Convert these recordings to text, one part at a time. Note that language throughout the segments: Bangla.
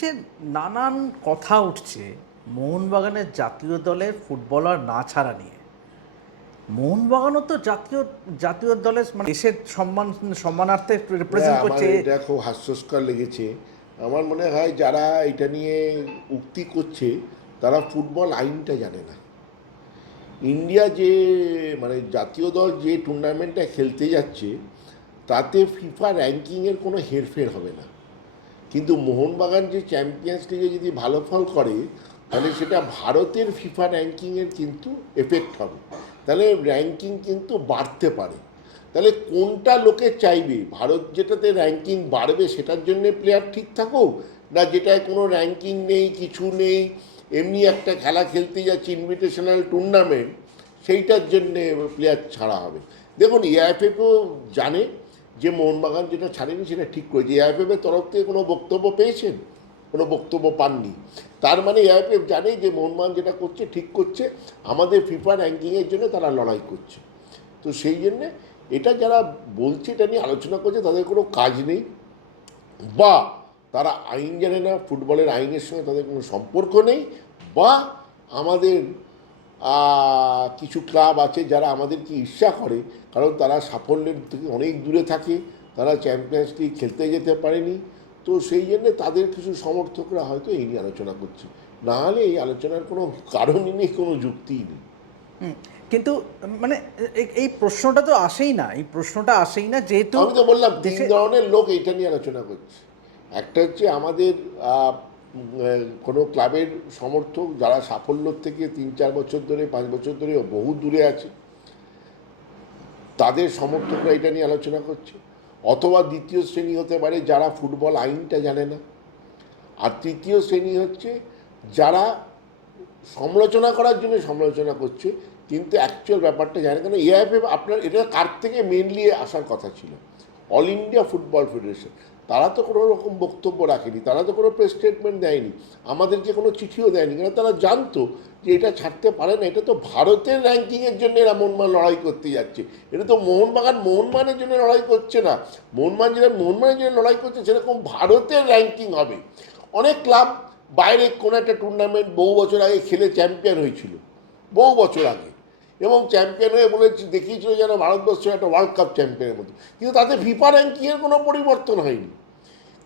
যে নানান কথা উঠছে মোহনবাগানের জাতীয় দলের ফুটবলার না ছাড়া নিয়ে। মোহনবাগানও তো জাতীয় জাতীয় দলের মানে দেশের সম্মান সম্মানার্থে রিপ্রেজেন্ট হ্যাঁ, করছে। এটা খুব হাস্যস্কর লেগেছে। আমার মনে হয় যারা এটা নিয়ে উক্তি করছে তারা ফুটবল আইনটা জানে না। ইন্ডিয়া যে মানে জাতীয় দল যে টুর্নামেন্টটা খেলতে যাচ্ছে তাতে ফিফা র্যাঙ্কিংয়ের কোনো হেরফের হবে না। কিন্তু মোহনবাগান যে চ্যাম্পিয়ন্স লিগে যদি ভালো ফল করে, তাহলে সেটা ভারতের ফিফা র্যাঙ্কিংয়ের কিন্তু এফেক্ট হবে। তাহলে র্যাঙ্কিং কিন্তু বাড়তে পারে। তাহলে কোনটা লোকে চাইবে? ভারত যেটাতে র্যাঙ্কিং বাড়বে, সেটার জন্য প্লেয়ার ঠিক থাকুক? না যেটায় কোনো র্যাঙ্কিং নেই, কিছু নেই, এমনি একটা খেলা খেলতে যাচ্ছে ইনভিটেশনাল টুর্নামেন্ট সেইটার জন্যে প্লেয়ার ছাড়া হবে। দেখুন এআইএফএফও জানে যে মোহনবাগান যেটা ছাড়েনি সেটা ঠিক করেছে এআইএফএফ এর তরফ থেকে কোনো বক্তব্য পেয়েছেন? কোনো বক্তব্য পাননি? তার মানে এআইএফএফ জানে যে মোহনবাগান যেটা করছে, ঠিক করছে। আমাদের ফিফা র্যাঙ্কিংয়ের জন্য তারা লড়াই করছে। তো সেই জন্যে এটা যারা বলছে, এটা নিয়ে আলোচনা করছে, তাদের কোনো কাজ নেই। বা তারা আইন জানে না, ফুটবলের আইনের সঙ্গে তাদের কোনো সম্পর্ক নেই। বা আমাদের কিছু ক্লাব আছে যারা আমাদেরকে ঈর্ষা করে কারণ তারা সাফল্যের থেকে অনেক দূরে থাকে তারা চ্যাম্পিয়ন্স লিগ খেলতে যেতে পারেনি। তো সেই জন্যে তাদের কিছু সমর্থকরা হয়তো এই নিয়ে আলোচনা করছে। না হলে এই আলোচনার কোনো কারণই নেই কোনো যুক্তিই নেই। কিন্তু মানে এই প্রশ্নটা তো আসেই না এই প্রশ্নটা আসেই না যেহেতু আমি তো বললাম তিন ধরনের লোক এইটা নিয়ে আলোচনা করছে। একটা হচ্ছে আমাদের কোনো ক্লাবের সমর্থক যারা সাফল্যর থেকে তিন, চার বছর ধরে, পাঁচ বছর ধরে বহু দূরে আছে, তাদের সমর্থকরা এটা নিয়ে আলোচনা করছে। অথবা দ্বিতীয় শ্রেণি হতে পারে যারা ফুটবল আইনটা জানে না। আর তৃতীয় শ্রেণি হচ্ছে যারা সমালোচনা করার জন্য সমালোচনা করছে, কিন্তু অ্যাকচুয়াল ব্যাপারটা জানে কেন এআইএফএফ আপনার, এটা কার থেকে মেনলি আসার কথা ছিল। অল ইন্ডিয়া ফুটবল ফেডারেশন তারা তো কোনো রকম বক্তব্য রাখেনি, তারা তো কোনো প্রেস স্টেটমেন্ট দেয়নি আমাদেরকে কোনো চিঠিও দেয়নি কারণ তারা জানতো যে এটা ছাড়তে পারে না, এটা তো ভারতের র্যাঙ্কিংয়ের জন্য এরা মোহনবাগান লড়াই করতে যাচ্ছে। এটা তো মোহনবাগান মোহনমানের জন্য লড়াই করছে না। মোহনমান যেটা মোহনমানের জন্য লড়াই করছে, সেরকম ভারতের র্যাঙ্কিং হবে। অনেক ক্লাব বাইরে কোনো একটা টুর্নামেন্ট বহু বছর আগে খেলে চ্যাম্পিয়ন হয়েছিল, বহু বছর আগে। এবং চ্যাম্পিয়ন হয়ে বলেছি, দেখিয়েছিল যেন ভারতবর্ষ একটা ওয়ার্ল্ড কাপ চ্যাম্পিয়নের মতো। কিন্তু তাতে ফিফা র্যাঙ্কিংয়ের কোনো পরিবর্তন হয়নি।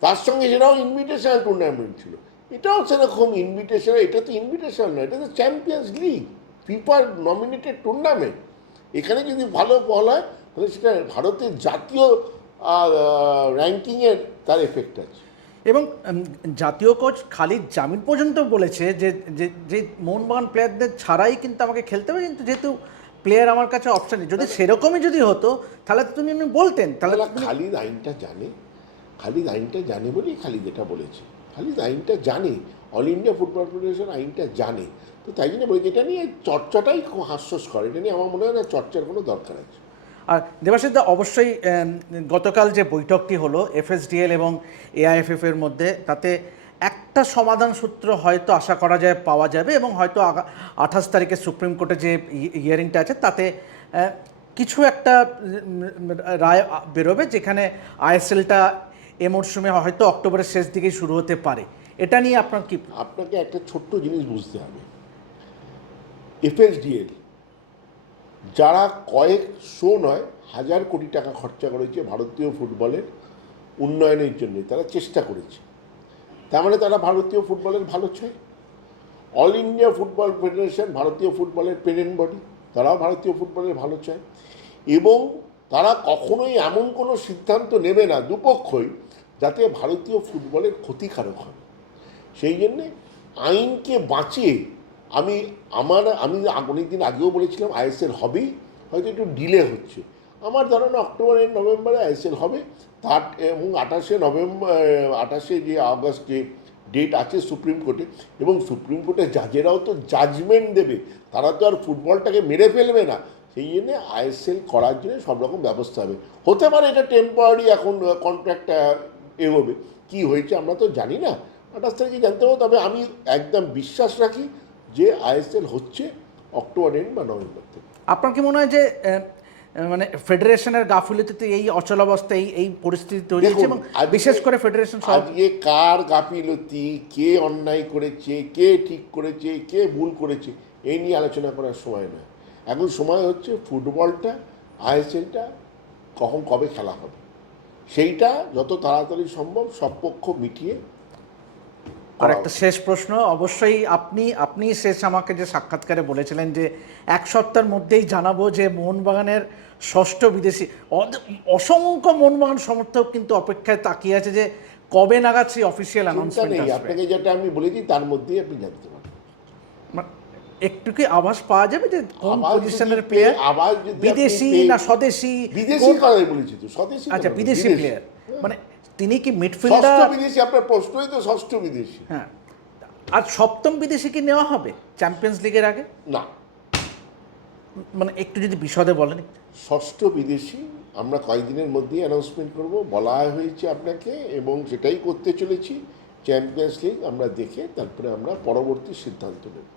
তার সঙ্গে সেটাও ইনভিটেশনাল টুর্নামেন্ট ছিল। এটাও সেরকম ইনভিটেশনাল এটা তো ইনভিটেশনাল নয়, এটা তো চ্যাম্পিয়ন্স লিগ ফিফার নমিনেটেড টুর্নামেন্ট এখানে যদি ভালো ফল হয়, তাহলে সেটা ভারতের জাতীয় র্যাঙ্কিংয়ের তার এফেক্ট আছে। এবং জাতীয় কোচ খালিদ জামিন পর্যন্ত বলেছে যে যে যে মোহনবাগান প্লেয়ারদের ছাড়াই কিন্তু আমাকে খেলতে হবে কিন্তু যেহেতু প্লেয়ার আমার কাছে অপশন নেই। যদি সেরকমই যদি হতো তাহলে তো তুমি এমনি বলতেন তাহলে খালিদ আইনটা জানে খালিদ আইনটা জানে বলেই খালিদ এটা বলেছে। খালিদ আইনটা জানে অল ইন্ডিয়া ফুটবল ফেডারেশন আইনটা জানে। তো তাই জন্য বলেছে এটা নিয়ে চর্চাটাই হাস্যস্কর এটা নিয়ে আমার মনে হয় না চর্চার কোনো দরকার আছে। আর দেবাশিস দা অবশ্যই গতকাল যে বৈঠকটি হলো এফএসডিএল এবং এআইএফএফ এর মধ্যে, তাতে একটা সমাধান সূত্র হয়তো আশা করা যায় পাওয়া যাবে এবং হয়তো আঠাশ তারিখে সুপ্রিম কোর্টে যে হিয়ারিংটা আছে, তাতে কিছু একটা রায় বেরোবে যেখানে আইএসএলটা এ মরশুমে হয়তো অক্টোবরের শেষ দিকেই শুরু হতে পারে। এটা নিয়ে আপনার কি আপনাকে একটা ছোট্ট জিনিস বুঝতে হবে। এফএসডিএল যারা কয়েকশো নয়, হাজার কোটি টাকা খরচা করেছে ভারতীয় ফুটবলের উন্নয়নের জন্য, তারা চেষ্টা করেছে। তার মানে তারা ভারতীয় ফুটবলের ভালো চায়। অল ইন্ডিয়া ফুটবল ফেডারেশন ভারতীয় ফুটবলের পেরেন্ট বডি তারাও ভারতীয় ফুটবলের ভালো চায়। এবং তারা কখনোই এমন কোনো সিদ্ধান্ত নেবে না দুপক্ষই, যাতে ভারতীয় ফুটবলের ক্ষতিকারক হয়। সেই জন্যে আইনকে বাঁচিয়ে আমি আমার, আমি অনেক দিন আগেও বলেছিলাম আইএসএল হবেই, হয়তো একটু ডিলে হচ্ছে। আমার ধারণা অক্টোবরের নভেম্বরে আইএসএল হবে। তার, এবং আঠাশে নভেম্বর আঠাশে যে আগস্ট যে ডেট আছে সুপ্রিম কোর্টে, এবং সুপ্রিম কোর্টের জাজেরাও তো জাজমেন্ট দেবে। তারা তো আর ফুটবলটাকে মেরে ফেলবে না। সেই জন্যে আইএসএল করার জন্য সব রকম ব্যবস্থা হবে। হতে পারে এটা টেম্পোরারি এখন কন্ট্রাক্টটা এগোবে। কি হয়েছে আমরা তো জানি না। আঠাশ তারিখে জানতে হবে, তবে আমি একদম বিশ্বাস রাখি যে আইএসএল হচ্ছে অক্টোবর এন্ড বা নভেম্বর থেকে। আপনার কি মনে হয় যে মানে ফেডারেশনের গাফিলতিতে এই অচলাবস্থা এই এই পরিস্থিতি তৈরি হয়েছে এবং বিশেষ করে ফেডারেশন সব আজকে কার গাফিলতি কে অন্যায় করেছে কে ঠিক করেছে কে ভুল করেছে এই নিয়ে আলোচনা করার সময় না এখন সময় হচ্ছে ফুটবলটা আইএসএলটা কখন কবে খেলা হবে? সেইটা যত তাড়াতাড়ি সম্ভব সব পক্ষ মিটিয়ে আর একটা শেষ প্রশ্ন অবশ্যই আপনি আপনি শেষ আমাকে যে সাক্ষাৎকারে বলেছিলেন যে এক সপ্তাহের মধ্যেই জানাব যে মোহনবাগানের ষষ্ঠ বিদেশি অসংখ্য মোহনবাগান সমর্থক কিন্তু অপেক্ষায় তাকিয়ে আছে যে কবে নাগাদ সেই অফিসিয়াল অ্যানাউন্সমেন্ট আসবে। আপনাকে যেটা আমি বলেছি তার মধ্যেই আপনি জানতে পারবেন। মানে একটু কি আভাস পাওয়া যাবে যে কোন পজিশনের প্লেয়ার বিদেশি না স্বদেশি? বিদেশি বলেছি তো স্বদেশি আচ্ছা বিদেশি প্লেয়ার মানে তিনি কি মিডফিল্ডার বিদেশি আপনার প্রশ্নই তো ষষ্ঠ বিদেশি। হ্যাঁ। আর সপ্তম বিদেশি কি নেওয়া হবে চ্যাম্পিয়ন্স লিগের আগে? না। মানে একটু যদি বিশদে বলেন ষষ্ঠ বিদেশি আমরা কয়েকদিনের মধ্যেই অ্যানাউন্সমেন্ট করব। বলা হয়েছে আপনাকে এবং সেটাই করতে চলেছি। চ্যাম্পিয়ন্স লিগ আমরা দেখে তারপরে আমরা পরবর্তী সিদ্ধান্ত নেব।